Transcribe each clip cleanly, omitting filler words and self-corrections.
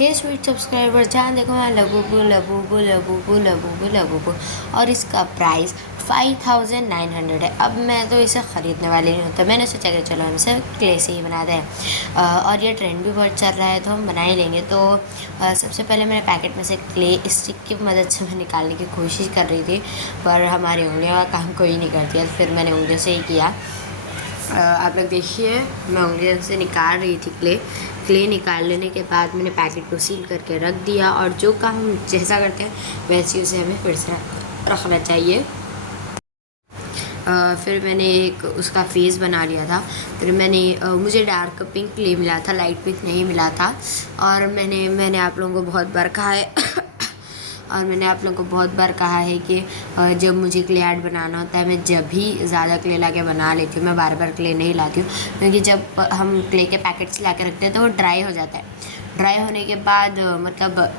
हे sweet subscriber, जहाँ देखो मैं Labubu Labubu Labubu Labubu Labubu, और इसका प्राइस 5900 है। अब मैं तो इसे ख़रीदने वाली नहीं हूँ, तो मैंने सोचा कि चलो हम इसे क्ले से ही बनाते हैं। और ये ट्रेंड भी बहुत चल रहा है तो हम बना ही लेंगे। तो सबसे पहले मैंने पैकेट में से क्ले स्टिक की मदद से मैं निकालने की कोशिश कर रही थी, पर हमारी उंगलियों का काम कोई नहीं करती है, तो फिर मैंने उंगलियों से ही किया। आप लोग देखिए, मैं उंगलियों से निकाल रही थी क्ले निकाल लेने के बाद मैंने पैकेट को सील करके रख दिया। और जो काम हम जैसा करते हैं वैसे उसे हमें फिर से रखना चाहिए। फिर मैंने एक उसका फेस बना लिया था। फिर मैंने मुझे डार्क पिंक क्ले मिला था, लाइट पिंक नहीं मिला था। और मैंने आप लोगों को बहुत बार कहा है और मैंने आप लोगों को बहुत बार कहा है कि जब मुझे क्ले आर्ट बनाना होता है, मैं जब भी ज़्यादा क्ले ला के बना लेती हूँ। मैं बार बार क्ले नहीं लाती हूँ, क्योंकि जब हम क्ले के पैकेट्स ला के रखते हैं तो वो ड्राई हो जाता है। ड्राई होने के बाद मतलब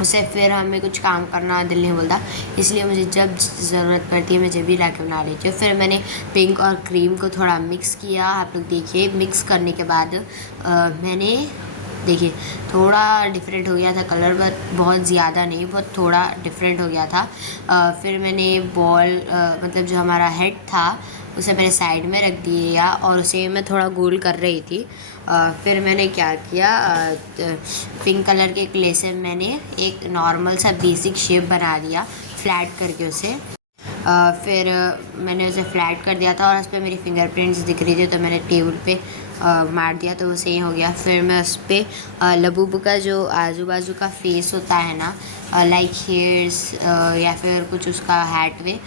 उसे फिर हमें कुछ काम करना दिल नहीं बोलता, इसलिए मुझे जब ज़रूरत पड़ती है मैं जब भी ला के बना लेती हूँ। फिर मैंने पिंक और क्रीम को थोड़ा मिक्स किया। आप लोग देखिए, मिक्स करने के बाद मैंने देखिए थोड़ा डिफरेंट हो गया था कलर, बट बहुत ज़्यादा नहीं, बहुत थोड़ा डिफरेंट हो गया था। फिर मैंने बॉल मतलब जो हमारा हेड था उसे मैंने साइड में रख दिया और उसे मैं थोड़ा गोल कर रही थी। फिर मैंने क्या किया, पिंक कलर के क्ले से मैंने एक नॉर्मल सा बेसिक शेप बना दिया फ्लैट करके उसे। फिर मैंने उसे फ्लैट कर दिया था और उस पर मेरी फिंगरप्रिंट्स दिख रही थी, तो मैंने टेबल पे मार दिया तो वो सही हो गया। फिर मैं उस पर लबूबू का जो आजू बाजू का फेस होता है ना, लाइक हेयर्स या फिर कुछ उसका हैट में,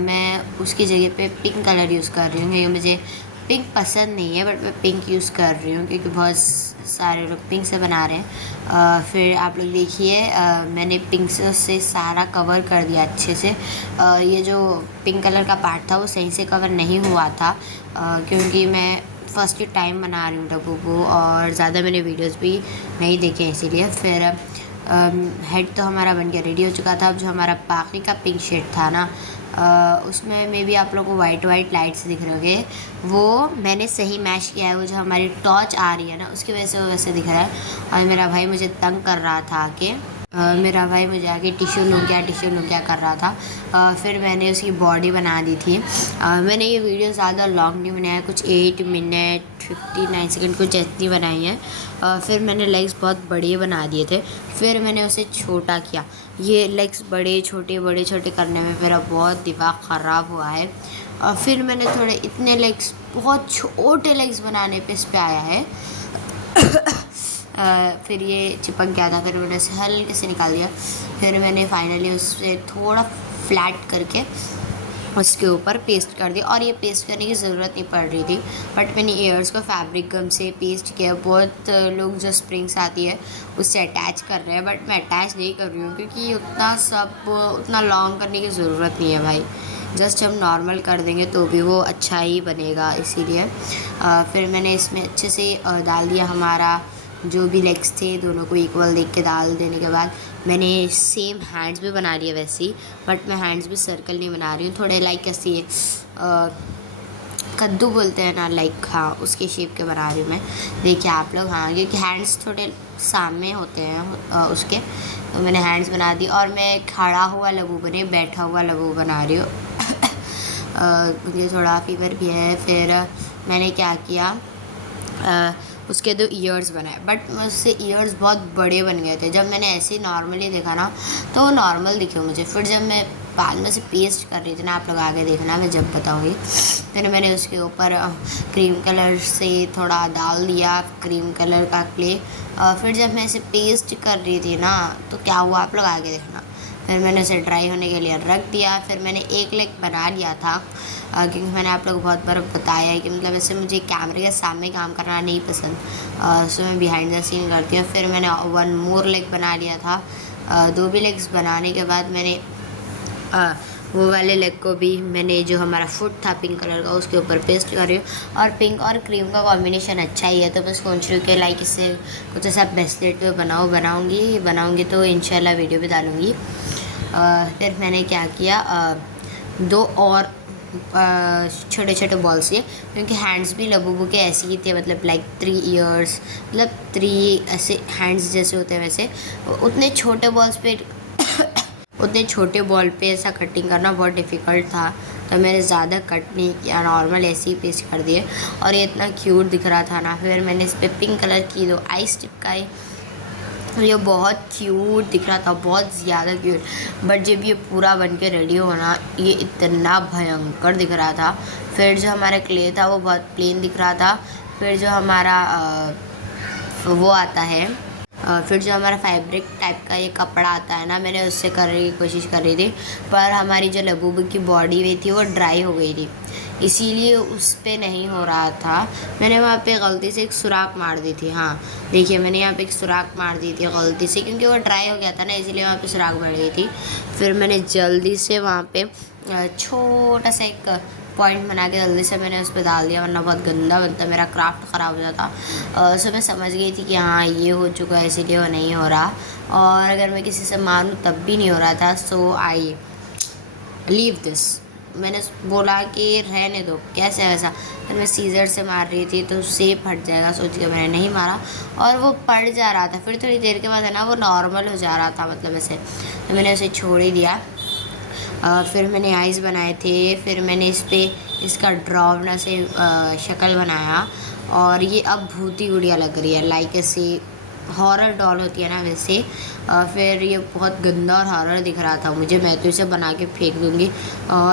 मैं उसकी जगह पे पिंक कलर यूज़ कर रही हूँ, क्योंकि मुझे पिंक पसंद नहीं है, बट मैं पिंक यूज़ कर रही हूँ क्योंकि बहुत सारे लोग पिंक से बना रहे हैं। फिर आप लोग देखिए, मैंने पिंक से उससे सारा कवर कर दिया अच्छे से। ये जो पिंक कलर का पार्ट था वो सही से कवर नहीं हुआ था, क्योंकि मैं फर्स्ट टाइम बना रही हूँ टबू को और ज़्यादा मैंने वीडियोस भी नहीं देखे, इसीलिए। फिर हेड तो हमारा बन के रेडी हो चुका था। अब जो हमारा बाकी का पिंक शेड था ना, उसमें मे भी आप लोगों को वाइट लाइट्स दिख रहे होंगे, वो मैंने सही मैच किया है। वो जो हमारी टॉर्च आ रही है ना, उसकी वजह से वो वैसे दिख रहा है। और मेरा भाई मुझे तंग कर रहा था आके, मेरा भाई मुझे आके टिश्यू लूँ क्या कर रहा था। फिर मैंने उसकी बॉडी बना दी थी। मैंने ये वीडियो ज़्यादा लॉन्ग नहीं बनाया, कुछ 8 मिनट 59 सेकंड कुछ ऐसी बनाई है। फिर मैंने लेग्स बहुत बड़े बना दिए थे, फिर मैंने उसे छोटा किया। ये लेग्स बड़े छोटे करने में मेरा बहुत दिमाग ख़राब हुआ है। और फिर मैंने थोड़े इतने लेग्स, बहुत छोटे लेग्स बनाने पे इस पे आया है। फिर ये चिपक गया था, फिर मैंने उसे हल्के से निकाल दिया। फिर मैंने फाइनली उससे थोड़ा फ्लैट करके उसके ऊपर पेस्ट कर दिया। और ये पेस्ट करने की ज़रूरत नहीं पड़ रही थी, बट मैंने ईयर्स को फैब्रिक गम से पेस्ट किया। बहुत लोग जो स्प्रिंग्स आती है उससे अटैच कर रहे हैं, बट मैं अटैच नहीं कर रही हूँ, क्योंकि उतना लॉन्ग करने की ज़रूरत नहीं है भाई। जस्ट हम नॉर्मल कर देंगे तो भी वो अच्छा ही बनेगा, इसीलिए। फिर मैंने इसमें अच्छे से डाल दिया हमारा जो भी लेग्स थे, दोनों को इक्वल देख के डाल देने के बाद मैंने सेम हैंड्स भी बना लिए वैसे ही, बट मैं हैंड्स भी सर्कल नहीं बना रही हूँ, थोड़े लाइक ऐसे कद्दू बोलते हैं ना, लाइक हाँ उसके शेप के बना रही हूँ मैं। देखिए आप लोग, हाँ क्योंकि हैंड्स थोड़े सामने होते हैं उसके, तो मैंने हैंड्स बना दी। और मैं खड़ा हुआ लबू बने बैठा हुआ लबू बना रही हूँ। मुझे थोड़ा फीवर भी है। फिर मैंने क्या किया, उसके 2 ईयर्स बनाए, बट मुझसे ईयर्स बहुत बड़े बन गए थे। जब मैंने ऐसे ही नॉर्मली देखा ना तो वो नॉर्मल दिखे मुझे। फिर जब मैं बाद में से पेस्ट कर रही थी ना, आप लोग आगे देखना मैं जब बताऊँगी, फिर मैंने उसके ऊपर क्रीम कलर से थोड़ा डाल दिया, क्रीम कलर का क्ले। फिर जब मैं इसे पेस्ट कर रही थी ना तो क्या हुआ, आप लोग आगे देखना। फिर मैंने उसे ड्राई होने के लिए रख दिया। फिर मैंने एक लेग बना लिया था, क्योंकि मैंने आप लोग को बहुत बार बताया है कि मतलब ऐसे मुझे कैमरे के सामने काम करना नहीं पसंद, सो मैं बिहाइंड द सीन करती हूँ। फिर मैंने 1 मोर लेग बना लिया था। 2 भी लेग्स बनाने के बाद मैंने वो वाले लेग को भी मैंने जो हमारा फुट था पिंक कलर का उसके ऊपर पेस्ट कर रही हूँ। और पिंक और क्रीम का कॉम्बिनेशन अच्छा ही है, तो मैं सोच रही हूँ कि लाइक इससे कुछ ऐसा ब्रेसलेट पे बनाऊँगी तो इंशाल्लाह वीडियो भी डालूँगी। फिर मैंने क्या किया, 2 और छोटे छोटे बॉल्स लिए, क्योंकि हैंड्स भी लबूबू के ऐसे ही थे, मतलब लाइक 3 ईयर्स, मतलब 3 ऐसे हैंड्स जैसे होते हैं वैसे। उतने छोटे बॉल्स पे उतने छोटे बॉल पे ऐसा कटिंग करना बहुत डिफ़िकल्ट था, तो मैंने ज़्यादा कट नहीं किया, नॉर्मल ऐसे ही पेस्ट कर दिए। और ये इतना क्यूट दिख रहा था ना, फिर मैंने इस पर पिंक कलर की 2 आइस चिपकाई। ये बहुत क्यूट दिख रहा था, बहुत ज़्यादा क्यूट। बट जब ये पूरा बन के रेडी होना, ये इतना भयंकर दिख रहा था। फिर जो हमारा क्ले था वो बहुत प्लेन दिख रहा था। फिर जो हमारा वो आता है, फिर जो हमारा फैब्रिक टाइप का ये कपड़ा आता है ना, मैंने उससे करने की कोशिश कर रही थी, पर हमारी जो लबूबू की बॉडी हुई थी वो ड्राई हो गई थी, इसीलिए उस पर नहीं हो रहा था। मैंने वहाँ पे गलती से एक सुराख मार दी थी। हाँ देखिए, मैंने यहाँ पे एक सुराख मार दी थी गलती से, क्योंकि वो ड्राई हो गया था ना, इसीलिए वहाँ पे सुराख बढ़ गई थी। फिर मैंने जल्दी से वहाँ पे छोटा सा एक पॉइंट बना के जल्दी से मैंने उस पर डाल दिया, वरना बहुत गंदा बनता, मेरा क्राफ्ट ख़राब हो जाता। सो मैं समझ गई थी कि हाँ ये हो चुका है, इसीलिए वो नहीं हो रहा। और अगर मैं किसी से मारूँ तब भी नहीं हो रहा था। सो आई लीव दिस, मैंने बोला कि रहने दो, कैसे वैसा। फिर मैं सीजर से मार रही थी तो सेब फट जाएगा सोच के मैंने नहीं मारा, और वो पड़ जा रहा था। फिर थोड़ी देर के बाद है ना वो नॉर्मल हो जा रहा था, मतलब ऐसे, तो मैंने उसे छोड़ ही दिया। फिर मैंने आइज़ बनाए थे, फिर मैंने इस पर इसका ड्रॉवना से शक्ल बनाया, और ये अब भूती गुड़िया लग रही है, लाइक ऐसे हॉरर डॉल होती है ना वैसे। फिर ये बहुत गंदा और हॉरर दिख रहा था मुझे, मैं तो इसे बना के फेंक दूँगी।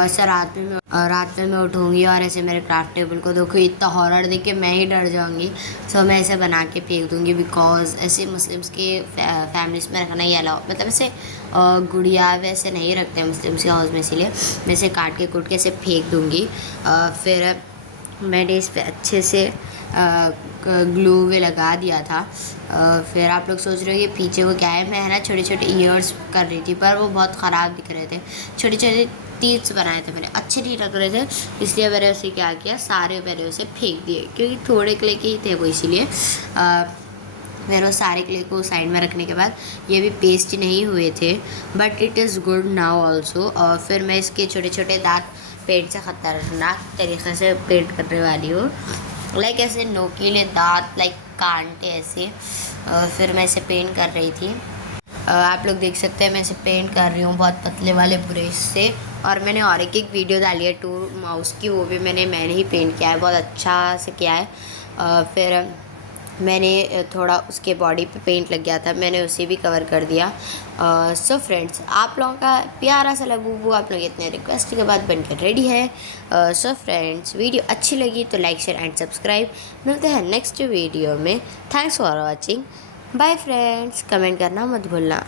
ऐसा रात में मैं उठूँगी और ऐसे मेरे क्राफ्ट टेबल को देखो, इतना हॉरर देख के मैं ही डर जाऊँगी। सो मैं ऐसे बना के फेंक दूँगी, बिकॉज ऐसे मुस्लिम्स के फैमिलीज़ में रखना ही अलाउ, मतलब ऐसे गुड़िया वैसे नहीं रखते मुस्लिम्स के हाउस में, इसीलिए मैं इसे काट के कूट के ऐसे फेंक दूँगी। फिर मैंने इस पर अच्छे से ग्लू वे लगा दिया था। फिर आप लोग सोच रहे हो ये पीछे वो क्या है, मैं है ना छोटे छोटे ईयर्स कर रही थी, पर वो बहुत ख़राब दिख रहे थे। छोटे छोटे तीर्थ बनाए थे मैंने, अच्छे नहीं लग रहे थे, इसलिए मैंने उसे क्या किया, सारे मैंने उसे फेंक दिए, क्योंकि थोड़े क्ले के ही थे वो, इसीलिए। फिर वो सारे क्ले को साइड में रखने के बाद ये भी पेस्ट नहीं हुए थे, but it is good now also. और फिर मैं इसके छोटे छोटे दांत पेंट से ख़तरनाक तरीके से पेंट करने वाली हूँ, लाइक ऐसे नोकीले दांत, लाइक कांटे ऐसे। फिर मैं इसे पेंट कर रही थी। आप लोग देख सकते हैं मैं इसे पेंट कर रही हूँ बहुत पतले वाले ब्रश से। और मैंने और एक वीडियो डाली है 2 माउस की, वो भी मैंने ही पेंट किया है, बहुत अच्छा से किया है। फिर मैंने थोड़ा उसके बॉडी पे पेंट लग गया था, मैंने उसे भी कवर कर दिया। सो फ्रेंड्स, आप लोगों का प्यारा सा लबूबू आप लोग इतने रिक्वेस्ट के बाद बनकर रेडी है। सो फ्रेंड्स, वीडियो अच्छी लगी तो लाइक शेयर एंड सब्सक्राइब। मिलते हैं नेक्स्ट वीडियो में। Thanks for watching, bye friends. Comment करना मत भूलना।